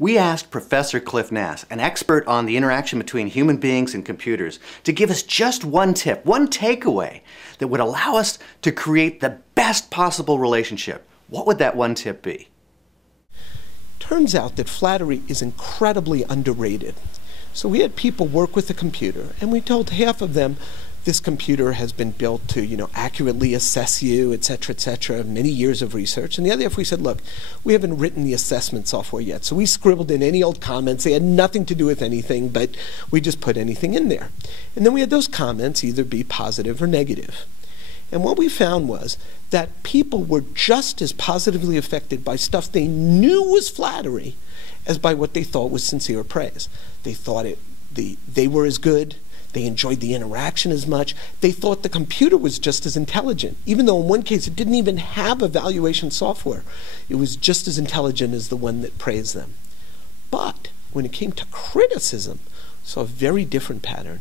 We asked Professor Cliff Nass, an expert on the interaction between human beings and computers, to give us just one tip, one takeaway that would allow us to create the best possible relationship. What would that one tip be? Turns out that flattery is incredibly underrated. So we had people work with a computer, and we told half of them, this computer has been built to, accurately assess you, et cetera, many years of research. And the other half, we said, look, we haven't written the assessment software yet. So we scribbled in any old comments. They had nothing to do with anything, but we just put anything in there. And then we had those comments either be positive or negative. And what we found was that people were just as positively affected by stuff they knew was flattery as by what they thought was sincere praise. They thought they were as good. They enjoyed the interaction as much. They thought the computer was just as intelligent, even though in one case it didn't even have evaluation software. It was just as intelligent as the one that praised them. But when it came to criticism, we saw a very different pattern.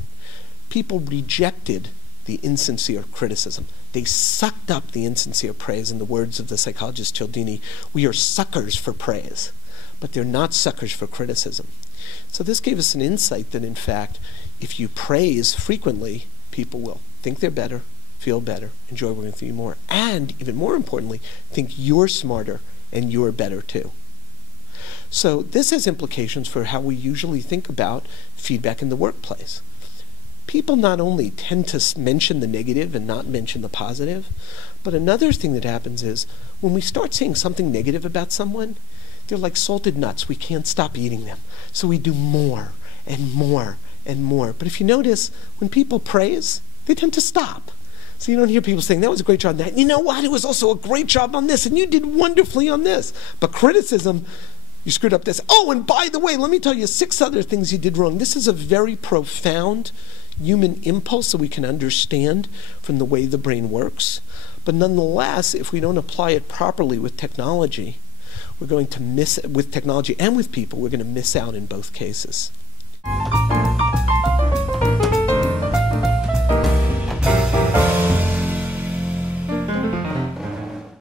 People rejected the insincere criticism. They sucked up the insincere praise. In the words of the psychologist Cialdini, we are suckers for praise, but they're not suckers for criticism. So this gave us an insight that, in fact, if you praise frequently, people will think they're better, feel better, enjoy working with you more, and even more importantly, think you're smarter and you're better too. So this has implications for how we usually think about feedback in the workplace. People not only tend to mention the negative and not mention the positive, but another thing that happens is when we start saying something negative about someone, they're like salted nuts. We can't stop eating them. So we do more and more and more. But if you notice, when people praise, they tend to stop. So you don't hear people saying, that was a great job on that. You know what? It was also a great job on this, and you did wonderfully on this. But criticism, you screwed up this. Oh, and by the way, let me tell you 6 other things you did wrong. This is a very profound human impulse that we can understand from the way the brain works. But nonetheless, if we don't apply it properly with technology, we're going to miss, with technology and with people, we're going to miss out in both cases.